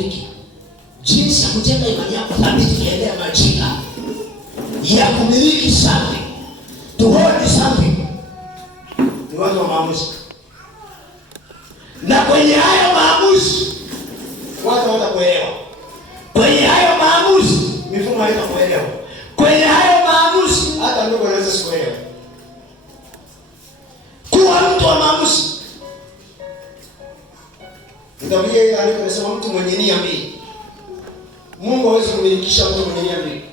kumiliki. Jinsi ya kujenga imani yako thabiti kiendea majira ya kumiliki something, to hold something, ni watu wa maamuzi. Na kwenye hayo maamuzi watu watakuelewa. Kwenye hayo maamuzi mifumo haitakuelewa. Kwenye hayo maamuzi hata ndugu anaweza sikuelewa. Kuwa mtu wa maamuzi. Ndio ile anasema mtu mwenye nia mbili. Mungu hawezi kumilikisha mtu mwenye nia mbili.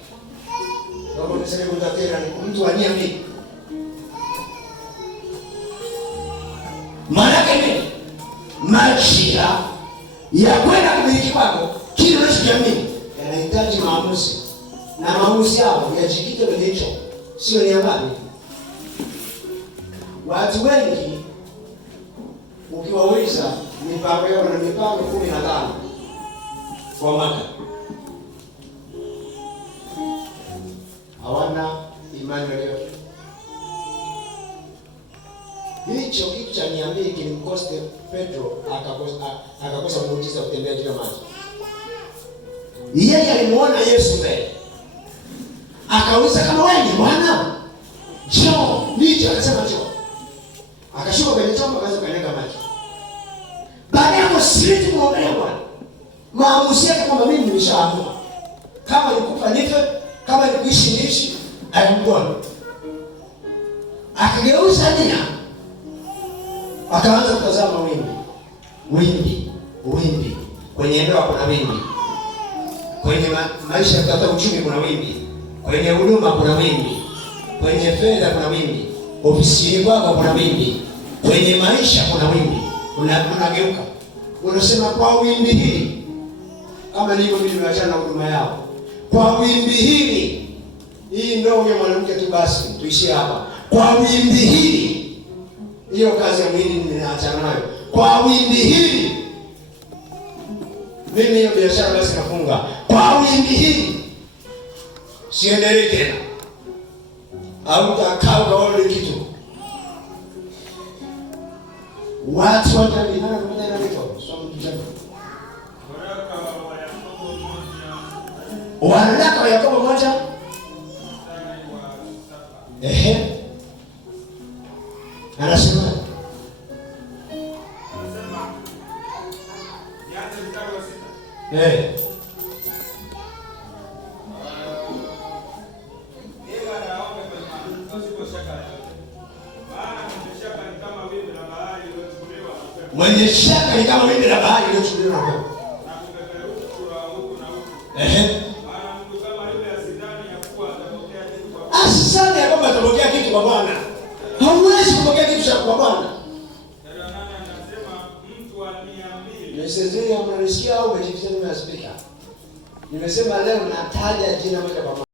Ndio nimesema kutatera ni mtu wa nia mbili. Maana yake majira ya kwenda kumiliki kwako kile unachokiamini yanahitaji maamuzi, na maamuzi yao yajikite kwenye hicho, sio ni ngapi. Watu wengi ukiwauliza mipango yao na mipango 15 kwa mwaka, hawana imani leo. Hicho kitu cha niambie kilimkosta Petro akakosa muujiza kutembea juu ya maji. Yeye alimuona Yesu mbele. Akauliza kama wewe ni Bwana, njoo. Ndicho akasema njoo. Akashuka kwenye chombo akaanza kueneka maji. Baada ya kusiriti kumwambia Bwana, maamuzi yake kwamba mimi nimeshaamua. Kama nikufa nife, kama nikuishi niishi, ayambona. Akageuza nia. Akaanza kutazama wimbi. Kwenye ndoa kuna wimbi. Kwenye maisha ya uchumi kuna wimbi. Kwenye huduma kuna wimbi. Kwenye fedha kuna wimbi. Ofisini kwako kuna wimbi. Kwenye maisha kuna wimbi. Unageuka. Unasema kwa wimbi hili, kama nilivyo mimi nimeachana na huduma yao. Kwa wimbi hili, hii ndio ya mwanamke tu basi, tuishie hapa. Kwa wimbi hili, hiyo kazi ya mwili ninaachana nayo. Kwa wimbi hili, mimi hiyo biashara basi nafunga. Kwa wimbi hili, siendelee tena. Au takao kaole kitu. Watu watabihana pamoja na vitu. Waraka wa Yakobo 1. Anasema mwenye shaka ni kama wimbi la bahari iliyochukuliwa na upepo. Asante ya kwamba atapokea kitu kwa Bwana. Hauwezi kupokea kitu kwa Bwana. Nimesema leo nataja jina moja kwa Bwana.